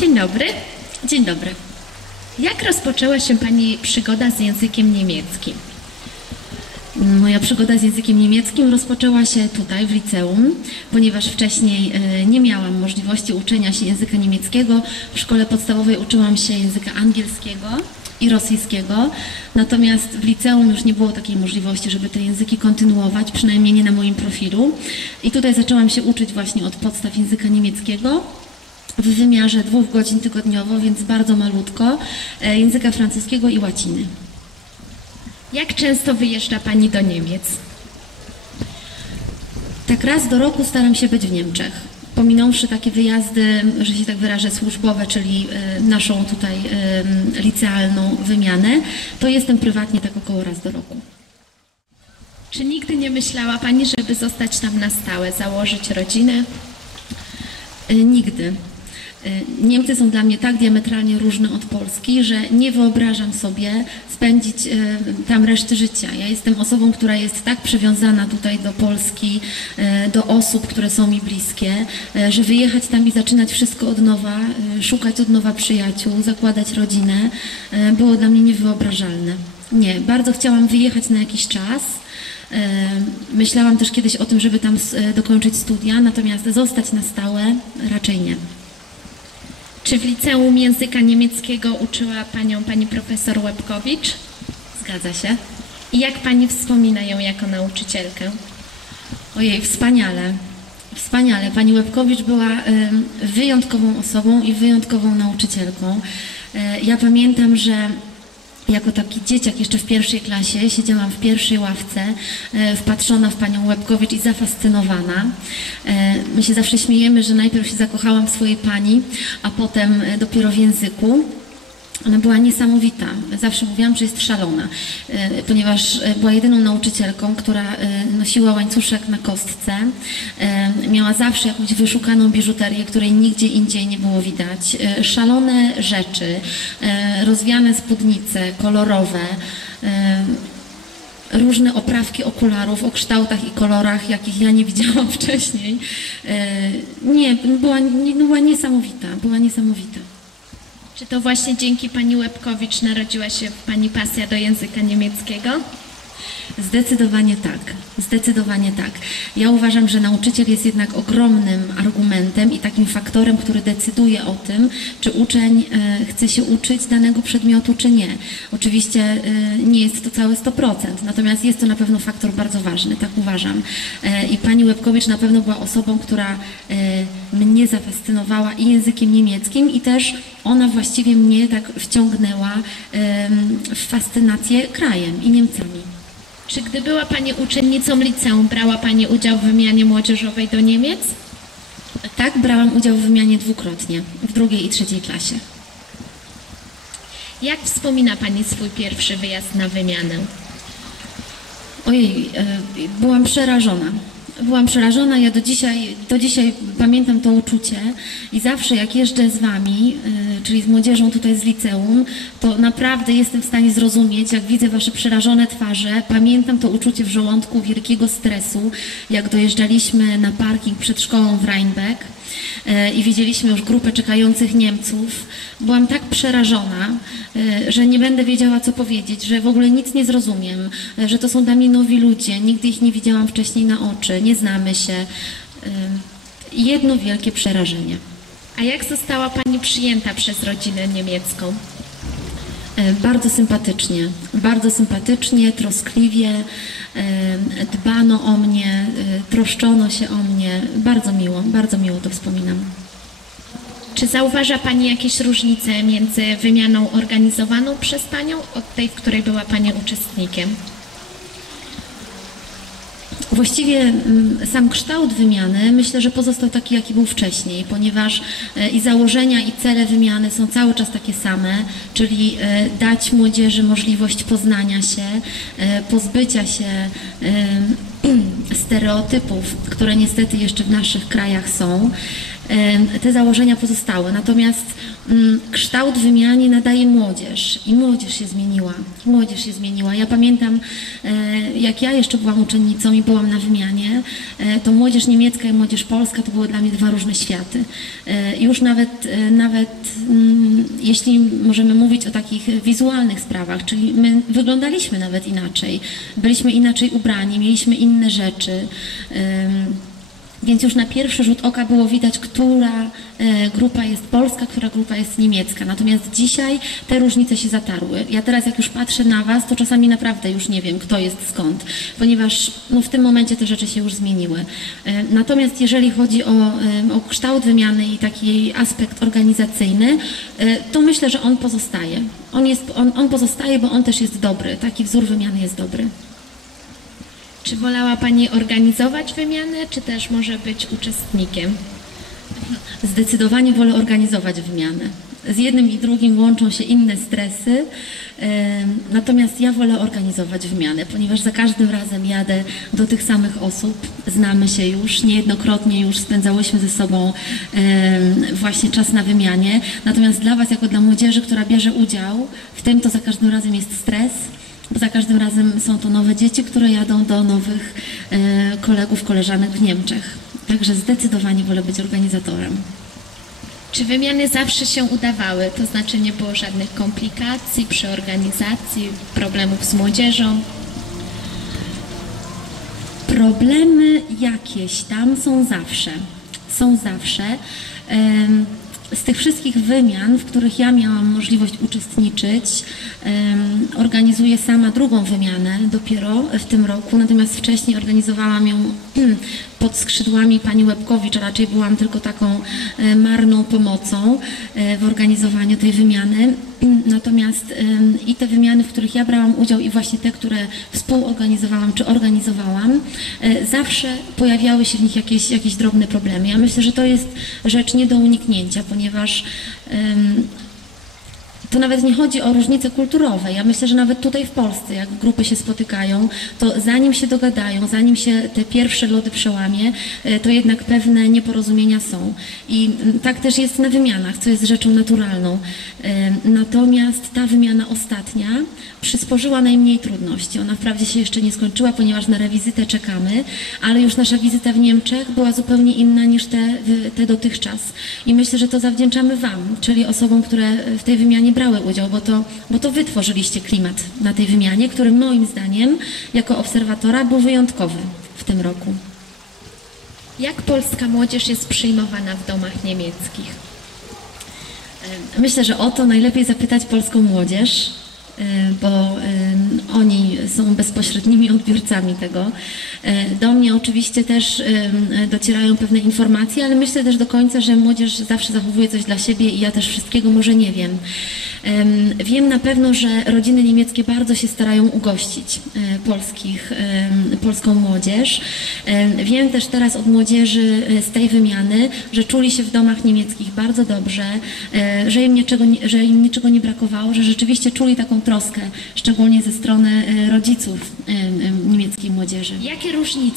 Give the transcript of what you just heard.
Dzień dobry. Dzień dobry. Jak rozpoczęła się Pani przygoda z językiem niemieckim? Moja przygoda z językiem niemieckim rozpoczęła się tutaj, w liceum, ponieważ wcześniej nie miałam możliwości uczenia się języka niemieckiego. W szkole podstawowej uczyłam się języka angielskiego i rosyjskiego, natomiast w liceum już nie było takiej możliwości, żeby te języki kontynuować, przynajmniej nie na moim profilu. I tutaj zaczęłam się uczyć właśnie od podstaw języka niemieckiego w wymiarze 2 godzin tygodniowo, więc bardzo malutko, języka francuskiego i łaciny. Jak często wyjeżdża Pani do Niemiec? Tak raz do roku staram się być w Niemczech. Pominąwszy takie wyjazdy, że się tak wyrażę, służbowe, czyli naszą tutaj licealną wymianę, to jestem prywatnie tak około raz do roku. Czy nigdy nie myślała Pani, żeby zostać tam na stałe, założyć rodzinę? Nigdy. Niemcy są dla mnie tak diametralnie różne od Polski, że nie wyobrażam sobie spędzić tam reszty życia. Ja jestem osobą, która jest tak przywiązana tutaj do Polski, do osób, które są mi bliskie, że wyjechać tam i zaczynać wszystko od nowa, szukać od nowa przyjaciół, zakładać rodzinę, było dla mnie niewyobrażalne. Nie, bardzo chciałam wyjechać na jakiś czas. Myślałam też kiedyś o tym, żeby tam dokończyć studia, natomiast zostać na stałe raczej nie. Czy w liceum języka niemieckiego uczyła Panią Pani profesor Łebkowicz? Zgadza się. I jak Pani wspomina ją jako nauczycielkę? Ojej, wspaniale. Wspaniale. Pani Łebkowicz była wyjątkową osobą i wyjątkową nauczycielką. Ja pamiętam, że jako taki dzieciak jeszcze w pierwszej klasie siedziałam w pierwszej ławce, wpatrzona w panią Łebkowicz i zafascynowana. My się zawsze śmiejemy, że najpierw się zakochałam w swojej pani, a potem dopiero w języku. Ona była niesamowita. Zawsze mówiłam, że jest szalona, ponieważ była jedyną nauczycielką, która nosiła łańcuszek na kostce. Miała zawsze jakąś wyszukaną biżuterię, której nigdzie indziej nie było widać. Szalone rzeczy, rozwiane spódnice, kolorowe, różne oprawki okularów o kształtach i kolorach, jakich ja nie widziałam wcześniej. Była niesamowita, była niesamowita. Czy to właśnie dzięki Pani Łebkowicz narodziła się w Pani pasja do języka niemieckiego? Zdecydowanie tak, zdecydowanie tak. Ja uważam, że nauczyciel jest jednak ogromnym argumentem i takim faktorem, który decyduje o tym, czy uczeń chce się uczyć danego przedmiotu, czy nie. Oczywiście nie jest to całe 100%, natomiast jest to na pewno faktor bardzo ważny, tak uważam. I pani Łebkowicz na pewno była osobą, która mnie zafascynowała i językiem niemieckim, i też ona właściwie mnie tak wciągnęła w fascynację krajem i Niemcami. Czy gdy była Pani uczennicą liceum, brała Pani udział w wymianie młodzieżowej do Niemiec? Tak, brałam udział w wymianie dwukrotnie, w 2. i 3. klasie. Jak wspomina Pani swój pierwszy wyjazd na wymianę? Ojej, byłam przerażona. Byłam przerażona, ja do dzisiaj pamiętam to uczucie i zawsze jak jeżdżę z Wami, czyli z młodzieżą tutaj z liceum, to naprawdę jestem w stanie zrozumieć, jak widzę Wasze przerażone twarze, pamiętam to uczucie w żołądku wielkiego stresu, jak dojeżdżaliśmy na parking przed szkołą w Rheinbeck i widzieliśmy już grupę czekających Niemców. Byłam tak przerażona, że nie będę wiedziała, co powiedzieć, że w ogóle nic nie zrozumiem, że to są dla mnie nowi ludzie, nigdy ich nie widziałam wcześniej na oczy, nie znamy się. Jedno wielkie przerażenie. A jak została Pani przyjęta przez rodzinę niemiecką? Bardzo sympatycznie, troskliwie, dbano o mnie, troszczono się o mnie, bardzo miło to wspominam. Czy zauważa Pani jakieś różnice między wymianą organizowaną przez Panią od tej, w której była Pani uczestnikiem? Właściwie sam kształt wymiany myślę, że pozostał taki, jaki był wcześniej, ponieważ i założenia, i cele wymiany są cały czas takie same, czyli dać młodzieży możliwość poznania się, pozbycia się stereotypów, które niestety jeszcze w naszych krajach są. te założenia pozostały. Natomiast kształt wymianie nadaje młodzież i młodzież się zmieniła. Młodzież się zmieniła. Ja pamiętam, jak ja jeszcze byłam uczennicą i byłam na wymianie, to młodzież niemiecka i młodzież polska to były dla mnie dwa różne światy. Już nawet jeśli możemy mówić o takich wizualnych sprawach, czyli my wyglądaliśmy nawet inaczej, byliśmy inaczej ubrani, mieliśmy inne rzeczy, więc już na pierwszy rzut oka było widać, która grupa jest polska, która grupa jest niemiecka. Natomiast dzisiaj te różnice się zatarły. Ja teraz jak już patrzę na Was, to czasami naprawdę już nie wiem, kto jest skąd, ponieważ no, w tym momencie te rzeczy się już zmieniły. Natomiast jeżeli chodzi o kształt wymiany i taki aspekt organizacyjny, to myślę, że on pozostaje. On pozostaje, bo on też jest dobry. Taki wzór wymiany jest dobry. Czy wolała Pani organizować wymianę, czy też może być uczestnikiem? Zdecydowanie wolę organizować wymianę. Z jednym i drugim łączą się inne stresy, natomiast ja wolę organizować wymianę, ponieważ za każdym razem jadę do tych samych osób, znamy się już, niejednokrotnie już spędzałyśmy ze sobą właśnie czas na wymianie, natomiast dla Was, jako dla młodzieży, która bierze udział w tym, to za każdym razem jest stres, bo za każdym razem są to nowe dzieci, które jadą do nowych kolegów, koleżanek w Niemczech. Także zdecydowanie wolę być organizatorem. Czy wymiany zawsze się udawały? To znaczy nie było żadnych komplikacji przy organizacji, problemów z młodzieżą? Problemy jakieś tam są zawsze. Są zawsze. Z tych wszystkich wymian, w których ja miałam możliwość uczestniczyć, organizuję sama drugą wymianę dopiero w tym roku, natomiast wcześniej organizowałam ją pod skrzydłami pani Łebkowicz, a raczej byłam tylko taką marną pomocą w organizowaniu tej wymiany. Natomiast i te wymiany, w których ja brałam udział i właśnie te, które współorganizowałam czy organizowałam, zawsze pojawiały się w nich jakieś drobne problemy. Ja myślę, że to jest rzecz nie do uniknięcia, ponieważ to nawet nie chodzi o różnice kulturowe. Ja myślę, że nawet tutaj w Polsce, jak grupy się spotykają, to zanim się dogadają, zanim się te pierwsze lody przełamie, to jednak pewne nieporozumienia są. I tak też jest na wymianach, co jest rzeczą naturalną. Natomiast ta wymiana ostatnia przysporzyła najmniej trudności. Ona wprawdzie się jeszcze nie skończyła, ponieważ na rewizytę czekamy, ale już nasza wizyta w Niemczech była zupełnie inna niż te dotychczas. I myślę, że to zawdzięczamy Wam, czyli osobom, które w tej wymianie brały udział, bo to Wy tworzyliście klimat na tej wymianie, który moim zdaniem jako obserwatora był wyjątkowy w tym roku. Jak polska młodzież jest przyjmowana w domach niemieckich? Myślę, że o to najlepiej zapytać polską młodzież, bo oni są bezpośrednimi odbiorcami tego. Do mnie oczywiście też docierają pewne informacje, ale myślę też do końca, że młodzież zawsze zachowuje coś dla siebie i ja też wszystkiego może nie wiem. Wiem na pewno, że rodziny niemieckie bardzo się starają ugościć polską młodzież. Wiem też teraz od młodzieży z tej wymiany, że czuli się w domach niemieckich bardzo dobrze, że im niczego nie brakowało, że rzeczywiście czuli taką troskę, szczególnie ze strony rodziców niemieckiej młodzieży. Jakie różnice